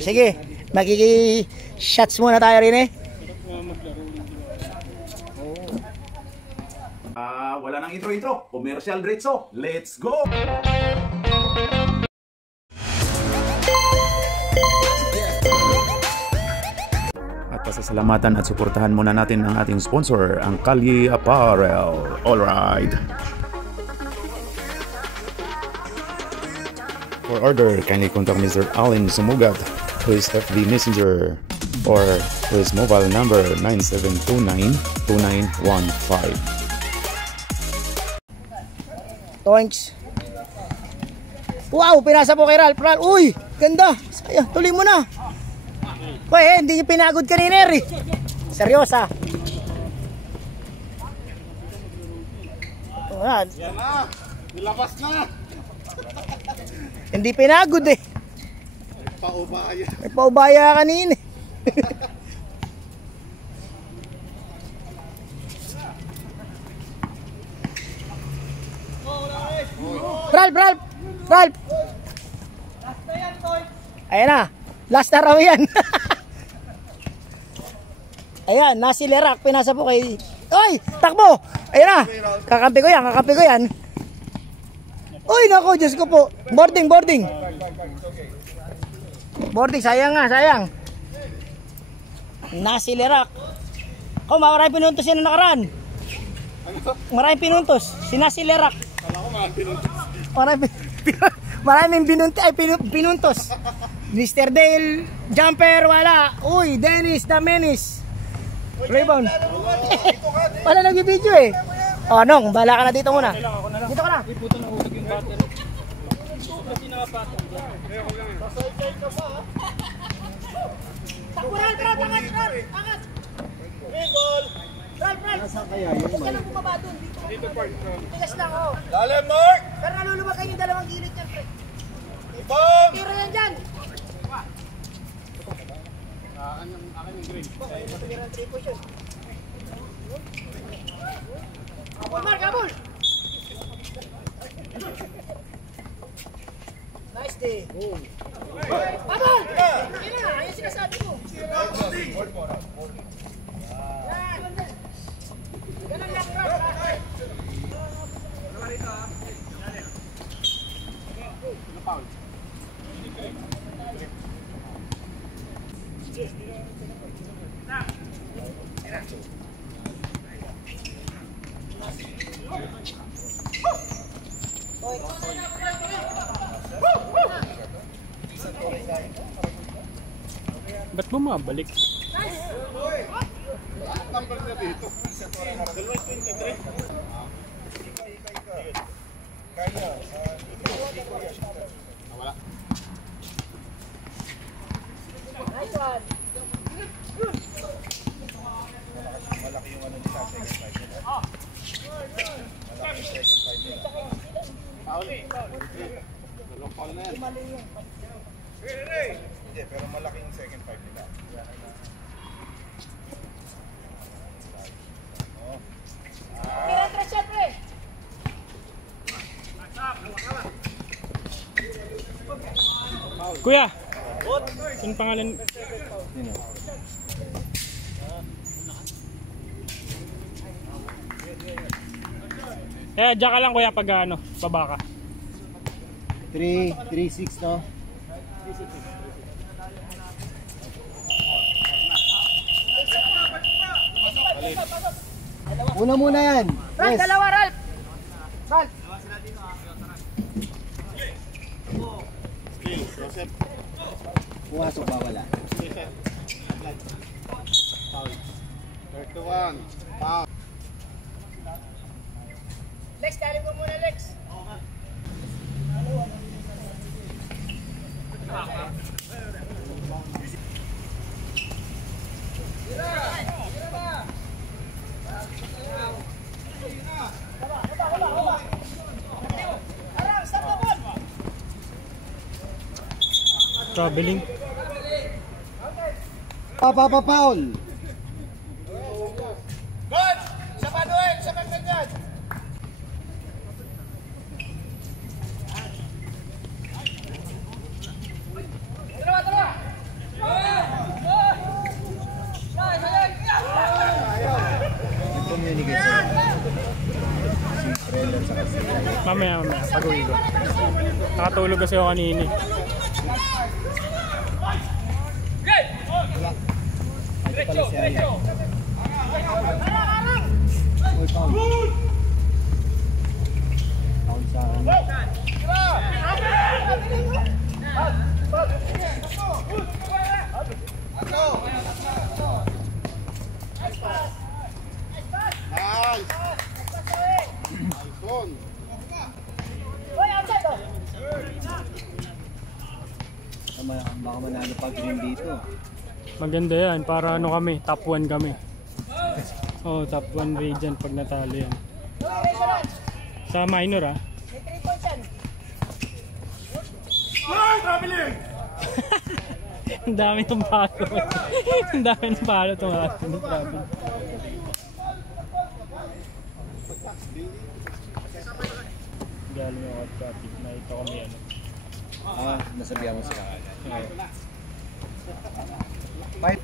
Sige, magigi-shots muna tayo rin eh. Wala nang intro. Commercial diretso. Let's go! At pasasalamatan at suportahan muna natin ang ating sponsor, ang Kalye Apparel. Alright. For order, kindly contact Mr. Allen Sumugat to his FB Messenger or to his mobile number 9729-2915. Toinks. Wow, pinasa po kay Ralph. Uy, ganda. Sayang, tuloy mo na. Uy, hindi niyo pinagod kanina eh. Seryosa. Yan na. Nilabas na. Hindi pinagod eh. Paubaya. May paubaya kanina. Ralph. Ayan na. Last na raw yan. Ayan, nasilerak. Pinasa po kay... Oy, takbo. Ayan na. Kakampi ko yan. Uy, nako, Diyos ko po. Boarding. Boarding, sayang. Nasilerak. Maraming pinuntos yan na nakaraan. Maraming pinuntos. Sinasilerak. Maraming pinuntos. Mr. Dale, jumper, wala. Uy, Dennis, the Menace. Rebound. Wala nag-video eh. O, Nong, bahala ka na dito muna. Dito ka na. Iputo na usag yung battery. Kasi nakapatong dyan. Takuran, angat. Reball. Ralph. Huwag ka lang bumaba dun. Dito part. Tigas lang, oh. Lalim, Mark! Pero nalulubag kayo yung dalawang gilid yan, pre. Ibang! Tiro yan dyan. Akin yung green. Tiro ang 3 push yun. Abol, Mark, abol! Nice day. Abol! Yan na, ayun sinasabi ko. Ganun lang, Ralph. Ba't bumabalik? Number na dito. 23. Kaya. Wala. Nice one. Malaki yung ano nila, second five nila. Malaki yung second five nila. Dalawang foul na yan. Hindi, pero malaki yung second five nila. Tira siya, pre. Kuya! Sino pangalan? Diyan ka lang kuya pag baba ka. 3-6 no? Una muna yan. Ralph, dalawa, Ralph. Pumasok ba wala? 31. Lex, dali mo muna, Lex. Traveling. Papa Paul. Good! Sa Manuel, sa Magdagdag. Dalawa. Mamaya, pag-uwi ko. Nakatulog kasi ako kanina. Baka manalo pag rin dito. Maganda yan, para ano kami, top 1 kami. Oh, top 1 region pag natalo yan. Sa minor ah. Ang dami ng palo. Ang dami ng palo itong ating travel. Galing ako at traffic. Nakita kami ano. Nasabihan mo sila. Fight.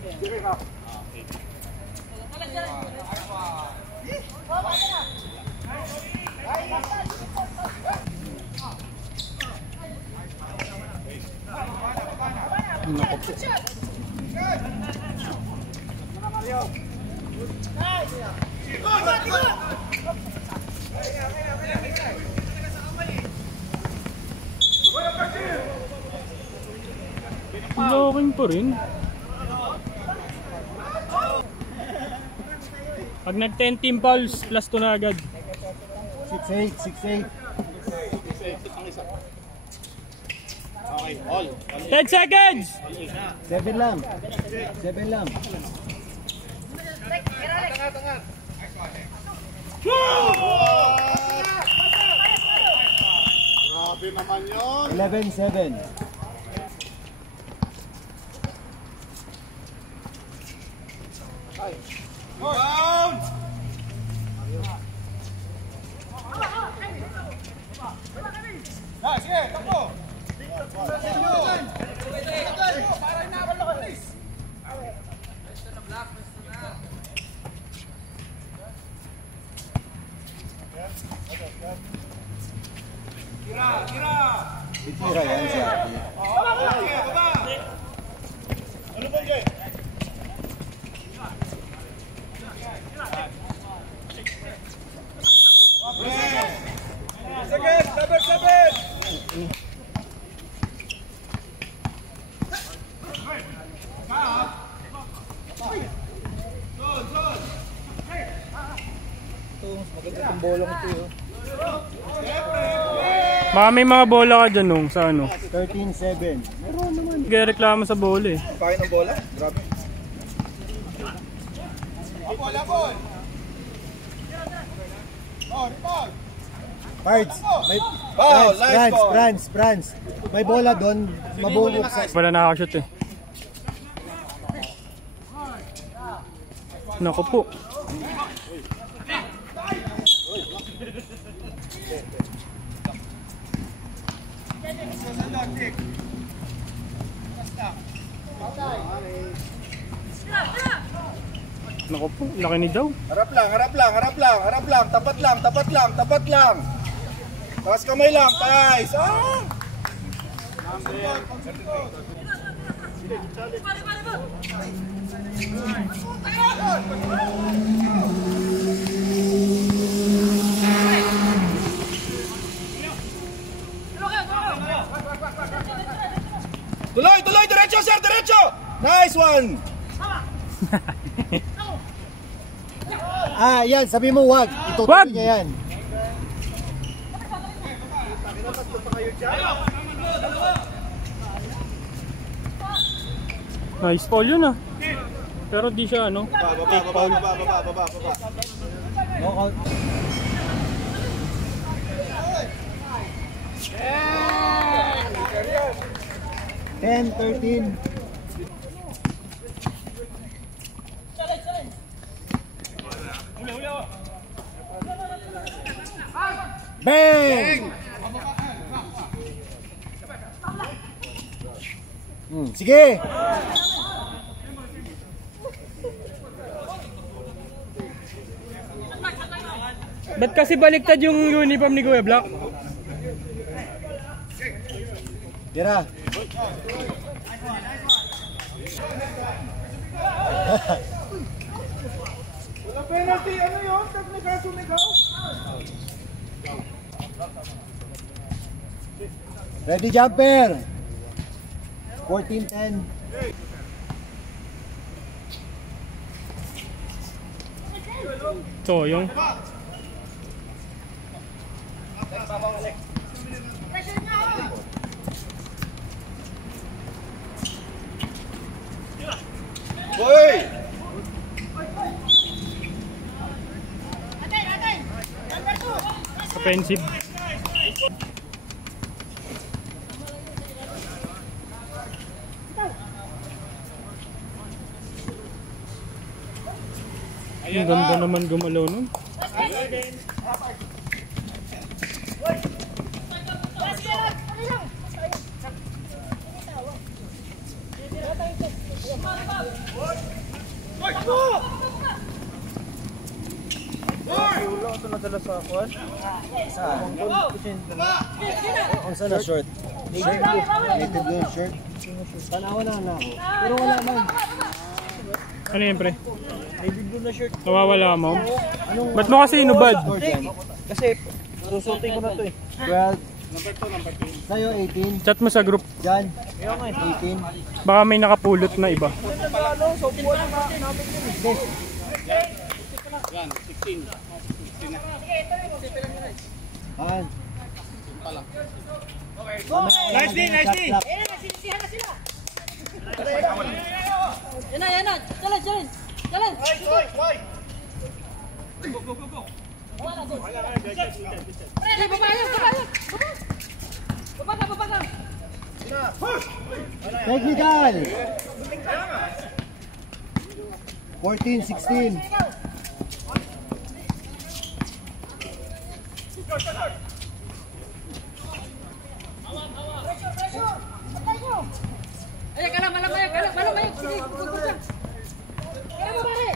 Naku po. Blocking pa rin. Pag nag-10 team fouls, plus 2 na agad. 6-8, 6-8. Okay, all. 10 seconds! 7 lang. 7 lang. Grabe naman yun. 11-7. Round! Sige, takbo! Itira yan si Ate. Ano ba yun? Second, seven. Maganda ang bolong ito yun. Baka may mga bola ka dyan nung sa ano. 13-7. Nagreklamo sa bola eh. Pakin ng bola? Grabe. Ball. Oh, ball. Cards. May Foul, nice ball. France. May bola doon. Mabulok sa... Wala nakakashoot eh. Naku po. Naku po, laki ni daw. Harap lang. Tapat lang. Taas kamay lang, guys. Tuloy, diretso, sir, diretso. Nice one. Yan. Sabi mo wag. Itutuloy niya yan. Nice foul yun ah. Pero di siya ano. Baba. Knockout. Yeah! 10-13. Bang! Sige! Ba't kasi baliktad yung uniform ni Kuya Black? Tira. Wala penalty, ano yun? Technical sumigaw. Ready, jumper. 14-10. So, yung Hoy! offensive. Ang ganda naman gumalaw nun. Ang sana short. Native blue shirt. Tanawa na ako. Pero wala man. Ano yun, pre? Native blue na shirt. Nawawala mo? Ba't mo kasi inubad? Kasi susutin ko na to eh. 12. Sa'yo 18. Chat mo sa group. Diyan. 18. Baka may nakapulot na iba. Han. Nice D, nice D! Yan na. Jalan. Pre, baba ka. Technical. 14-16. Ayo, kalam. Sige, gugur ka. Kaya mo, pare.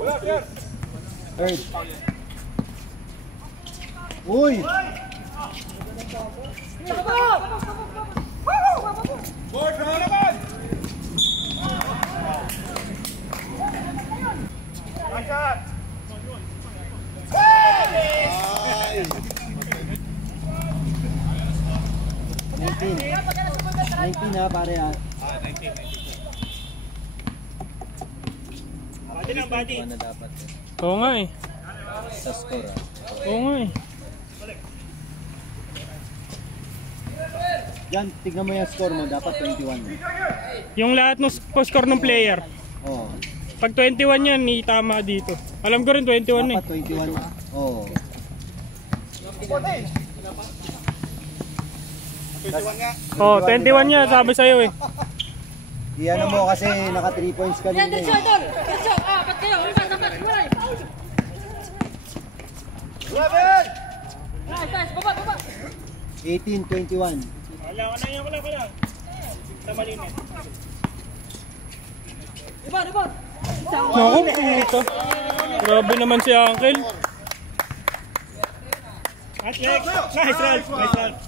Wala, sir! Third. Uy! Board, naman! Ayan! 19 na pare ha. Bati. Ano dapat Oo nga eh. sa score ha. Oo nga eh. Yan, tignan mo yung score mo, dapat 21. Yung lahat ng score ng player. Oo. Pag 21 yan, itama dito. Alam ko rin 21 eh. Dapat 21. Oo. 21 nga. Oh, 21 yan, sabi sa'yo eh. Iyan mo kasi naka 3 points kanina eh. Diretso. Ba't kayo? Sambat. Walay. Robin! Nice. Baba. 18-21. Wala. Sa malinis. Ribon. Naku, puta. Grabe naman si Uncle. Nice, Ralph.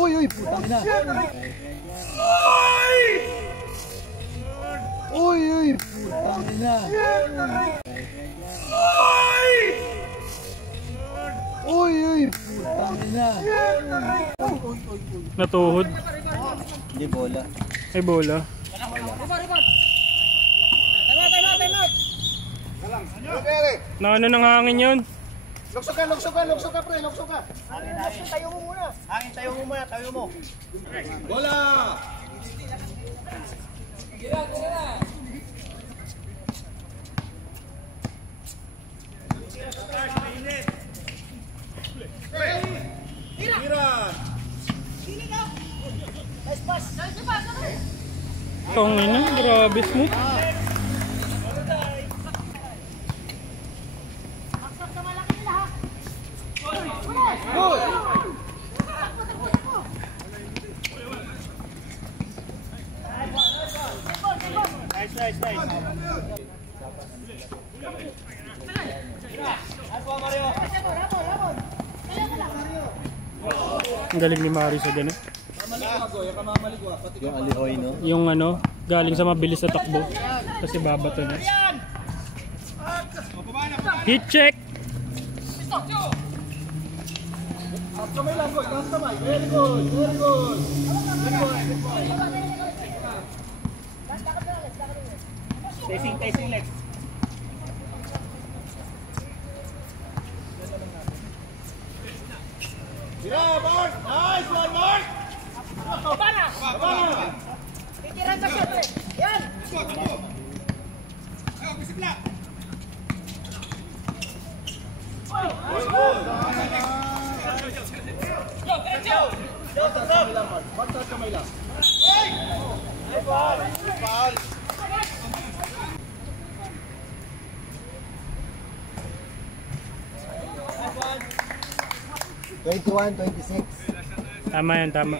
Uy, putang ina. Uy, putang ina. Uy, putang ina. Natuhod. Hindi bola. Ay, bola. Ribon. Na ano ng hangin yun? Luksok ka, pre. Hangin tayo mo. Bola! Tangina, grabe smooth. Ang galing ni Mari sa ganun. Yung alihoy, no? Yung ano, galing sa mabilis na takbo. Kasi babato na. Hit check! Kamay lang, boy. Last kamay. Very good. Very good. Tasting legs. Tira, Mark! Nice one, Mark! Baba! Titiran ka shot eh. Yan! Foul! 21, 26. Tama yan, tama.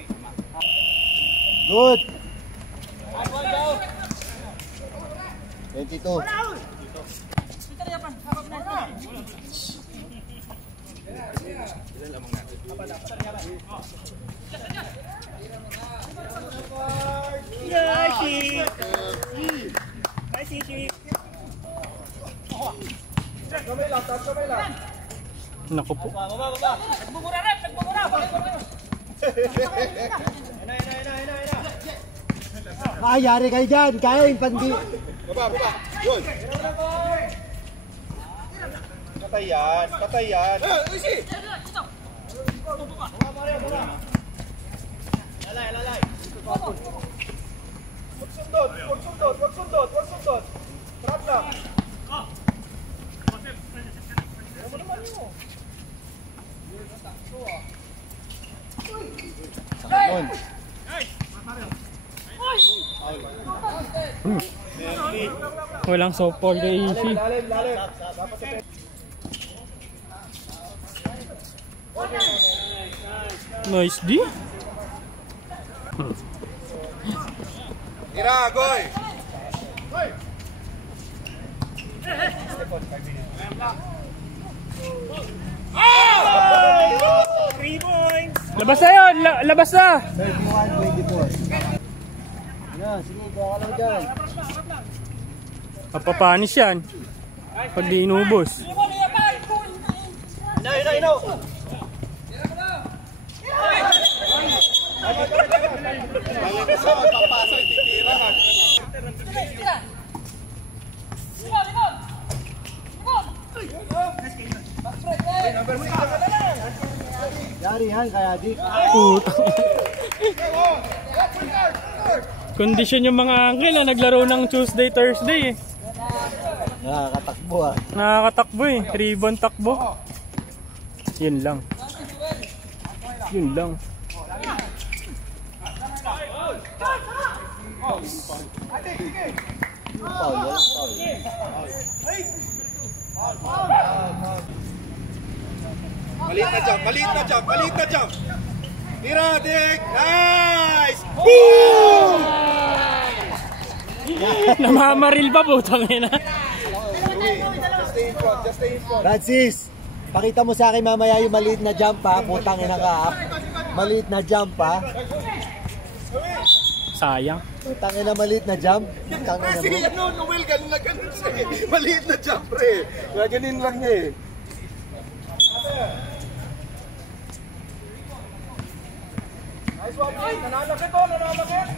Good. 22. Naku po. Yari kayo dyan. Kaya yung pandi. Baba! Yun! Patay yan! Patay yan! Wag sundot! Trap lang! Sakon. Walang softball kay Ishi. Nice D. Tira, Goy! Labas na yun! Labas na! 31, 24. Yan, sige, gawa ka lang dyan. Papapanis yan. Pag di inubos. Papasok, titira ha! Yari yan, kaya di. Puta. Kondisyon yung mga angkel na naglaro ng Tuesday, Thursday eh. Nakakatakbo ah. Nakakatakbo eh. Ribbon takbo. Yun lang. Yun lang. Foul, walang foul. Maliit na jump! Tira, Dick! Nice! Boom! Namamaril pa po. Tangina. Just stay in front. Francis, pakita mo sa akin mamaya yung maliit na jump ha. Putang ina ka ha. Maliit na jump ha. Sayang. Putang ina maliit na jump. Putang ina Kasi mo. Noel, ganun siya eh. Maliit na jump pre. Gaganin lang niya eh. Nice one, nanalakit oh, nanalakit!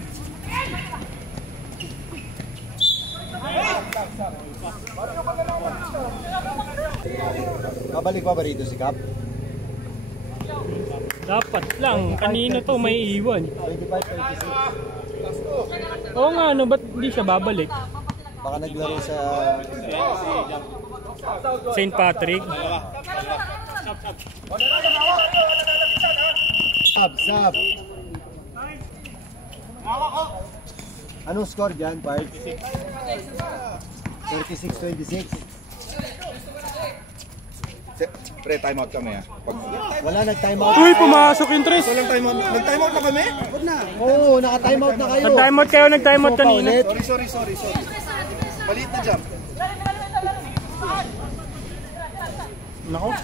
Mabalik pa ba rito si Cap? Dapat lang. Kanino to may iwan? 25, 26. Oo nga, ano, ba't di siya babalik? Baka naglaro sa... St. Patrick. Sub. Anong score dyan, Bart? 36-26. Pre, time out kami ha. Wala, nag-time out. Uy, pumasok yung Tres. Walang time out. Nag-time out na kami? Oo, naka-time out na kayo. Nag-time out kayo, nag-time out kanina. Sorry. Balit na jump. Nako.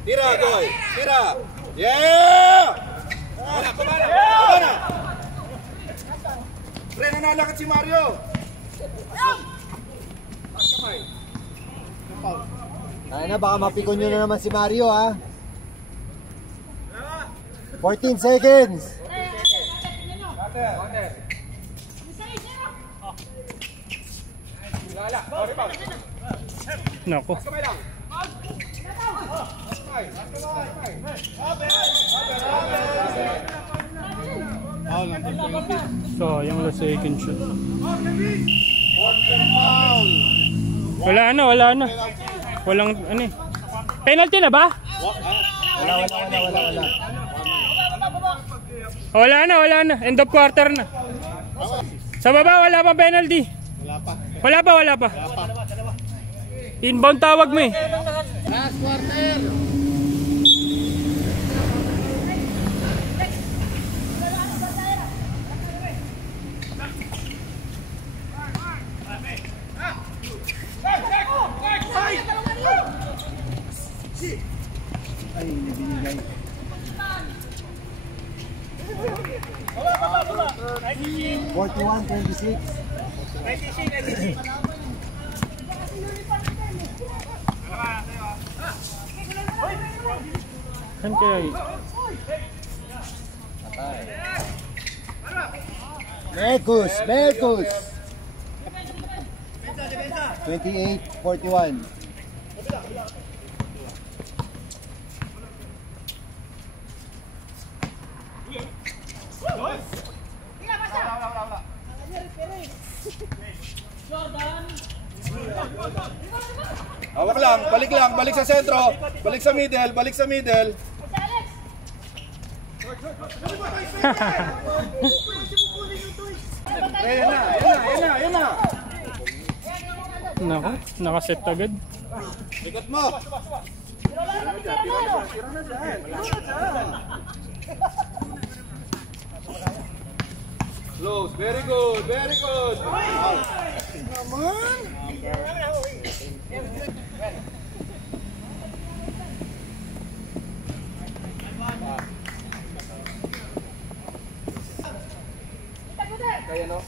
Tira, Goy! Tira! Yeah! Kumana! Pre, nanalakad si Mario! Ay na, baka mapikon nyo na naman si Mario ha. 14 seconds. Nako. So, yung last second shot. Wala na. Walang ano eh. Penalty na ba? Wala. Wala na. End of quarter na. Sa baba, wala pa penalty. Wala pa. Inbound tawag mo eh. Last quarter. Ay, binigay. 41-26. Saan kaya yun? Mercus. 28-41. Hawak lang, balik sa sentro, balik sa middle. Yan na. Nako, nakaset agad. Bigat mo. Close, very good. Kaya no?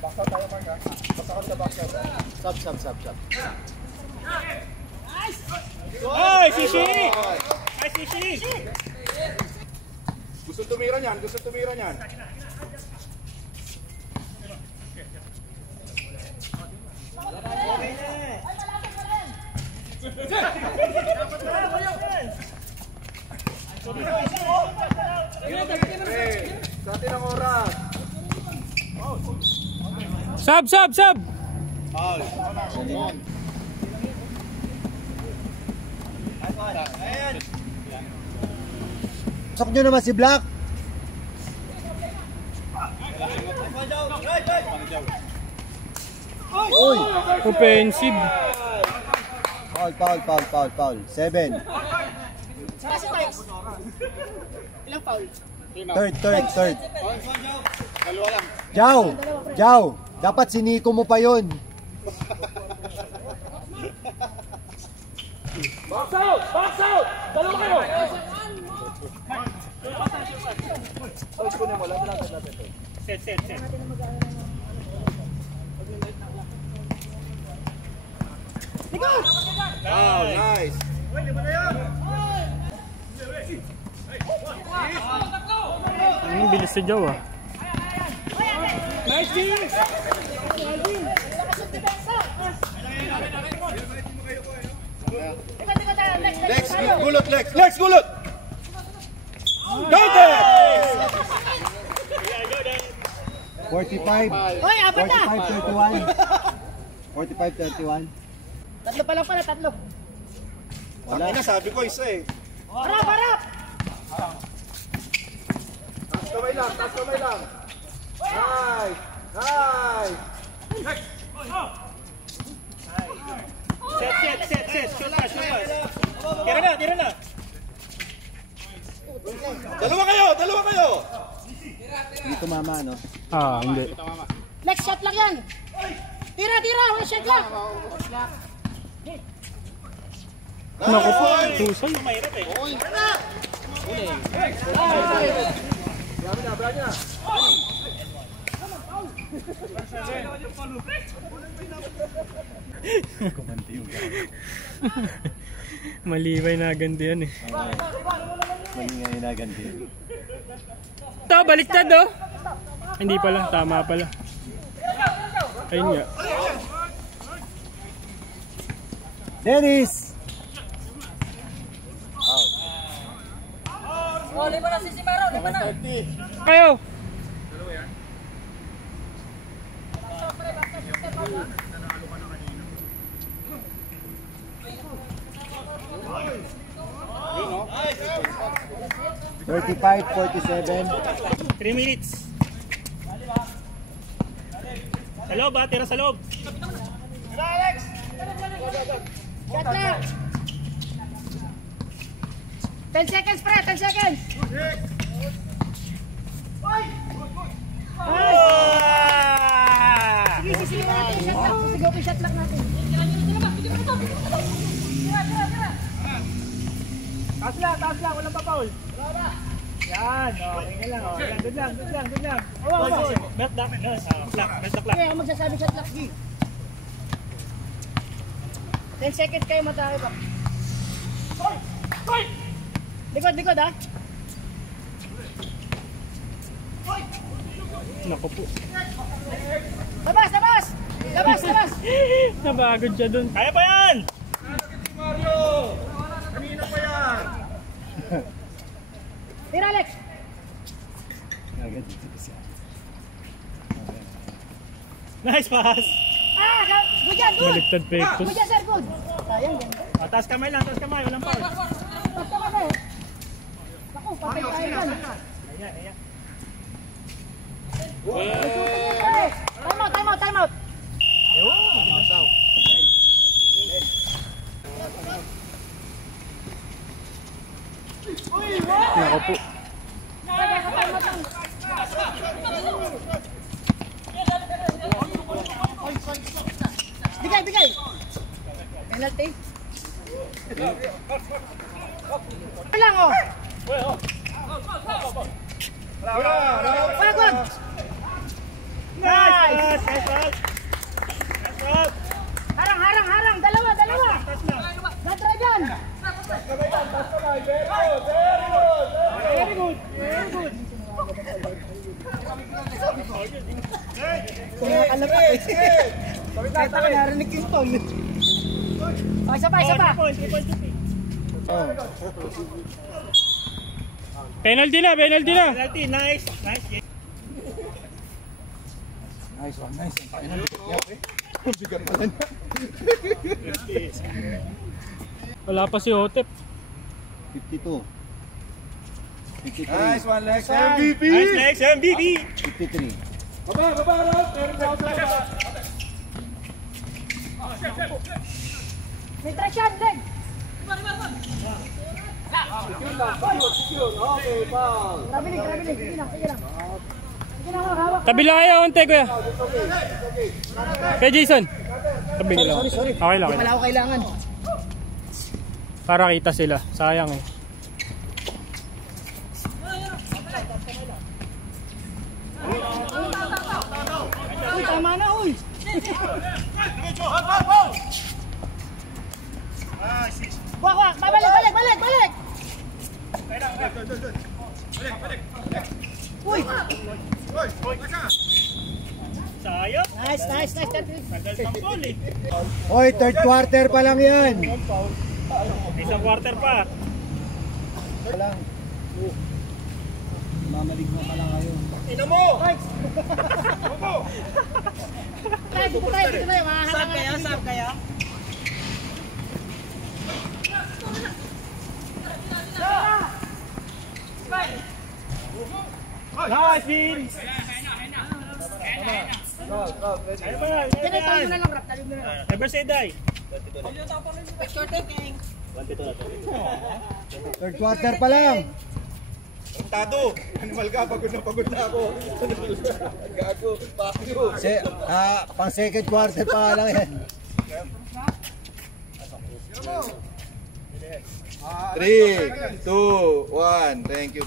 Baksa tayo, Mark. Baksa ka sa baksa. Sub. Ay, Shishi! Gusto tumira niyan. Sa atin ang oras. Sub! Pasok nyo naman si Black. Uy! Offensive. Foul. 7. Ilang foul? Third. Jow. Dapat siniko mo pa yun. Box out! Dalawa kayo! Set. Oh, nice. Ang bilis si Joe ah. Lex, gulot, Lex! Lex, gulot! Got it! 45. Hoy, apat na! 45-31. 45-31. Tatlo pa lang pala, tatlo. Wala. Wala. Sabi ko isa eh. Harap, harap! Taas kamay lang, taas kamay lang. Nice! Nice! Set. Shoot pass. Tira na. Dalawa kayo! Dito mama, no? Ah, hindi. Next shot lang yan! Tira! One shot lang! Naku po, tusay. Malibay na ganti yan eh. Maningay na ganti. Ito, baliktad oh! Hindi pala, tama pala. Ayun nga. Dennis! Oh, lima na si Simaro, lima na. Kayo! $35, $47. 3 minutes. Sa loob ha, tira sa loob. Shot lang! 10 seconds, pre! 10 seconds! Sige, sisigaw natin yung shot lang. Sisigaw ko yung shot lang natin. Taas lang, walang pa-foul. Yan, okay lang. Good lang. Belt lock. Belt lock. Okay, ako magsasabi shot lang. 10 seconds kayo matake pa. Likod ha? Naku po. Labas! Nabagod siya dun. Kaya pa yan! Mario! Kanina pa yan! Tira, Alex! Nice pass! Good yan, good! Baliktad pektos. Good yan, sir, good! Sayang, ganda. Taas kamay lang, walang foul. Basta ka kayo. Ako, patay tayo yan. Time out! Naku po. Bigay! Penalty? Lang oh! Pagod! Nice! Harang! Dalawa! Natry dyan! Very good! Kumakalapit eh! Kahit ako narinig yung tol. Isa pa! Penalty na! Nice! Nice one. Bigat pala na. Wala pa si Otep. 52. 53. Nice one, Lex! MVP! Nice Lex, MVP! 53. Baba, Rob! Meron daw sa baba! May traction, leg! Secure! Okay, foul! Trabiling. Sige lang. Hawak. Tabi lang kayo, onte kuya. Kay Jason. Tabi nila. Sorry. Okay lang. Hindi pala ako kailangan. Para kita sila. Sayang eh. Uy, tama na, uy! Wak! Balik! Uy! Nice. Hoy, third quarter pa lang yan. Isang quarter pa. Walang. Mamalig mo pa lang kayo. Sab kaya? Nice, Vin! Never say die. Third quarter pa lang. Tado! Animal ka, pagod na ako. Gago, pakyo. Pang second quarter pa lang yan. 3, 2, 1. Thank you.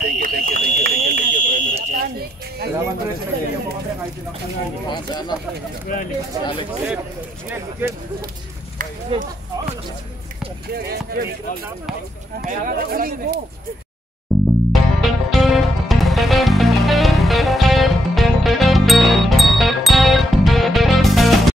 Salamat rin sa inyo. Alex.